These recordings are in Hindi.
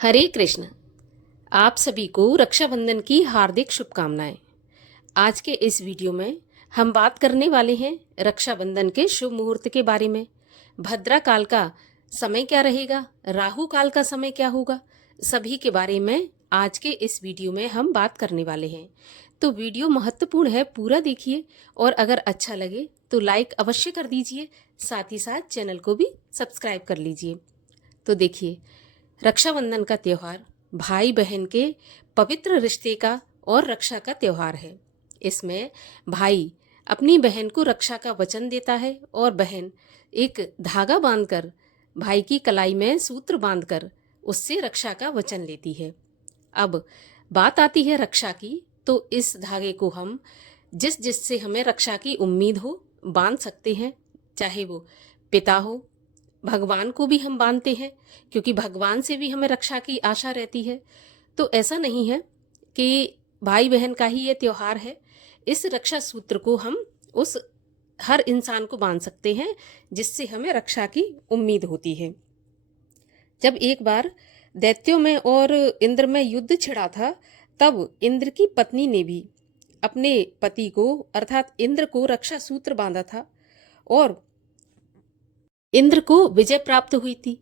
हरे कृष्ण। आप सभी को रक्षाबंधन की हार्दिक शुभकामनाएं। आज के इस वीडियो में हम बात करने वाले हैं रक्षाबंधन के शुभ मुहूर्त के बारे में। भद्रा काल का समय क्या रहेगा, राहु काल का समय क्या होगा, सभी के बारे में आज के इस वीडियो में हम बात करने वाले हैं। तो वीडियो महत्वपूर्ण है, पूरा देखिए और अगर अच्छा लगे तो लाइक अवश्य कर दीजिए, साथ ही साथ चैनल को भी सब्सक्राइब कर लीजिए। तो देखिए, रक्षाबंधन का त्यौहार भाई बहन के पवित्र रिश्ते का और रक्षा का त्यौहार है। इसमें भाई अपनी बहन को रक्षा का वचन देता है और बहन एक धागा बांधकर, भाई की कलाई में सूत्र बांधकर उससे रक्षा का वचन लेती है। अब बात आती है रक्षा की, तो इस धागे को हम जिससे हमें रक्षा की उम्मीद हो बांध सकते हैं, चाहे वो पिता हो, भगवान को भी हम बांधते हैं क्योंकि भगवान से भी हमें रक्षा की आशा रहती है। तो ऐसा नहीं है कि भाई बहन का ही ये त्योहार है, इस रक्षा सूत्र को हम उस हर इंसान को बांध सकते हैं जिससे हमें रक्षा की उम्मीद होती है। जब एक बार दैत्यों में और इंद्र में युद्ध छिड़ा था, तब इंद्र की पत्नी ने भी अपने पति को अर्थात इंद्र को रक्षा सूत्र बांधा था और इंद्र को विजय प्राप्त हुई थी।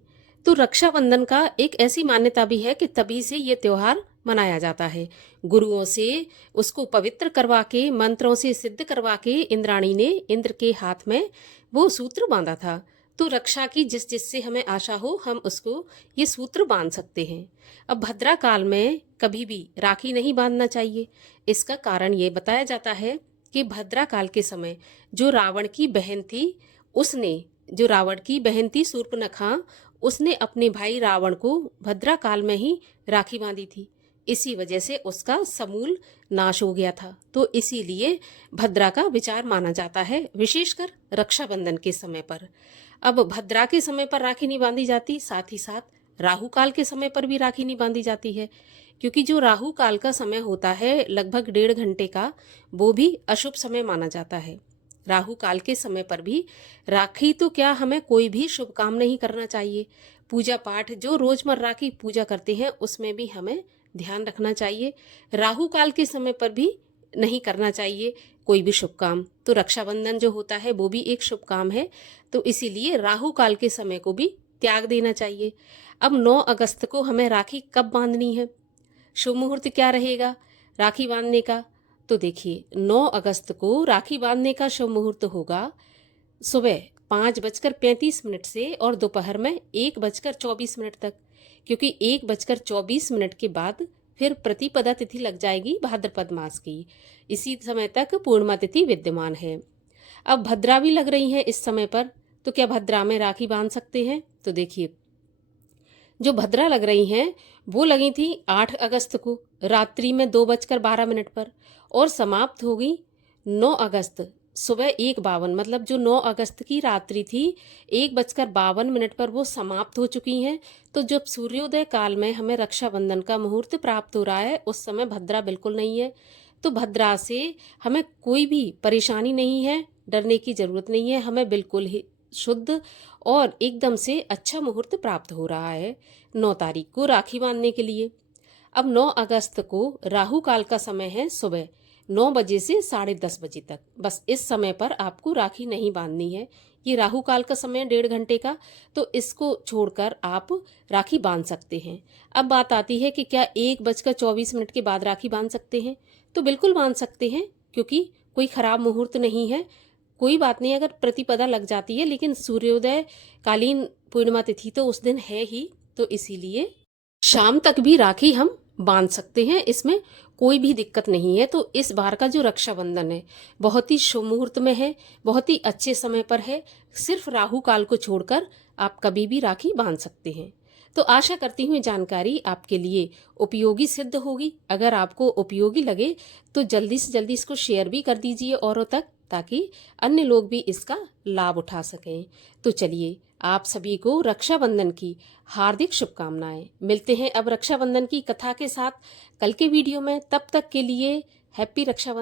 तो रक्षाबंधन का एक ऐसी मान्यता भी है कि तभी से ये त्योहार मनाया जाता है। गुरुओं से उसको पवित्र करवा के, मंत्रों से सिद्ध करवा के इंद्राणी ने इंद्र के हाथ में वो सूत्र बांधा था। तो रक्षा की जिससे हमें आशा हो, हम उसको ये सूत्र बांध सकते हैं। अब भद्रा काल में कभी भी राखी नहीं बांधना चाहिए। इसका कारण ये बताया जाता है कि भद्रा काल के समय जो रावण की बहन थी शूर्पणखा, उसने अपने भाई रावण को भद्रा काल में ही राखी बांधी थी। इसी वजह से उसका समूल नाश हो गया था। तो इसीलिए भद्रा का विचार माना जाता है, विशेषकर रक्षाबंधन के समय पर। अब भद्रा के समय पर राखी नहीं बांधी जाती, साथ ही साथ राहु काल के समय पर भी राखी नहीं बांधी जाती है, क्योंकि जो राहु काल का समय होता है लगभग 1.5 घंटे का, वो भी अशुभ समय माना जाता है। राहु काल के समय पर भी राखी तो क्या, हमें कोई भी शुभ काम नहीं करना चाहिए। पूजा पाठ जो रोजमर्रा की पूजा करते हैं उसमें भी हमें ध्यान रखना चाहिए। राहु काल के समय पर भी नहीं करना चाहिए कोई भी शुभ काम। तो रक्षाबंधन जो होता है वो भी एक शुभ काम है, तो इसीलिए राहु काल के समय को भी त्याग देना चाहिए। अब 9 अगस्त को हमें राखी कब बांधनी है, शुभ मुहूर्त क्या रहेगा राखी बांधने का? तो देखिए, 9 अगस्त को राखी बांधने का शुभ मुहूर्त होगा सुबह 5:35 से और दोपहर में 1:24 तक, क्योंकि 1:24 के बाद फिर प्रतिपदा तिथि लग जाएगी भाद्रपद मास की। इसी समय तक पूर्णिमा तिथि विद्यमान है। अब भद्रा भी लग रही है इस समय पर, तो क्या भद्रा में राखी बांध सकते हैं? तो देखिए, जो भद्रा लग रही हैं वो लगी थी 8 अगस्त को रात्रि में 2:12 पर और समाप्त होगी 9 अगस्त सुबह 1:52, मतलब जो 9 अगस्त की रात्रि थी 1:52 पर वो समाप्त हो चुकी हैं। तो जब सूर्योदय काल में हमें रक्षाबंधन का मुहूर्त प्राप्त हो रहा है उस समय भद्रा बिल्कुल नहीं है। तो भद्रा से हमें कोई भी परेशानी नहीं है, डरने की जरूरत नहीं है। हमें बिल्कुल ही शुद्ध और एकदम से अच्छा मुहूर्त प्राप्त हो रहा है 9 तारीख को राखी बांधने के लिए। अब 9 अगस्त को राहु काल का समय है सुबह 9 बजे से 10:30 बजे तक। बस इस समय पर आपको राखी नहीं बांधनी है। ये राहु काल का समय 1.5 घंटे का, तो इसको छोड़कर आप राखी बांध सकते हैं। अब बात आती है कि क्या 1:24 के बाद राखी बांध सकते हैं? तो बिल्कुल बांध सकते हैं, क्योंकि कोई खराब मुहूर्त नहीं है। कोई बात नहीं अगर प्रतिपदा लग जाती है, लेकिन सूर्योदय कालीन पूर्णिमा तिथि तो उस दिन है ही, तो इसीलिए शाम तक भी राखी हम बांध सकते हैं, इसमें कोई भी दिक्कत नहीं है। तो इस बार का जो रक्षाबंधन है बहुत ही शुभ मुहूर्त में है, बहुत ही अच्छे समय पर है। सिर्फ राहु काल को छोड़कर आप कभी भी राखी बांध सकते हैं। तो आशा करती हूँ जानकारी आपके लिए उपयोगी सिद्ध होगी। अगर आपको उपयोगी लगे तो जल्दी से जल्दी इसको शेयर भी कर दीजिए औरों तक, ताकि अन्य लोग भी इसका लाभ उठा सकें। तो चलिए, आप सभी को रक्षाबंधन की हार्दिक शुभकामनाएं। मिलते हैं अब रक्षाबंधन की कथा के साथ कल के वीडियो में। तब तक के लिए हैप्पी रक्षाबंधन।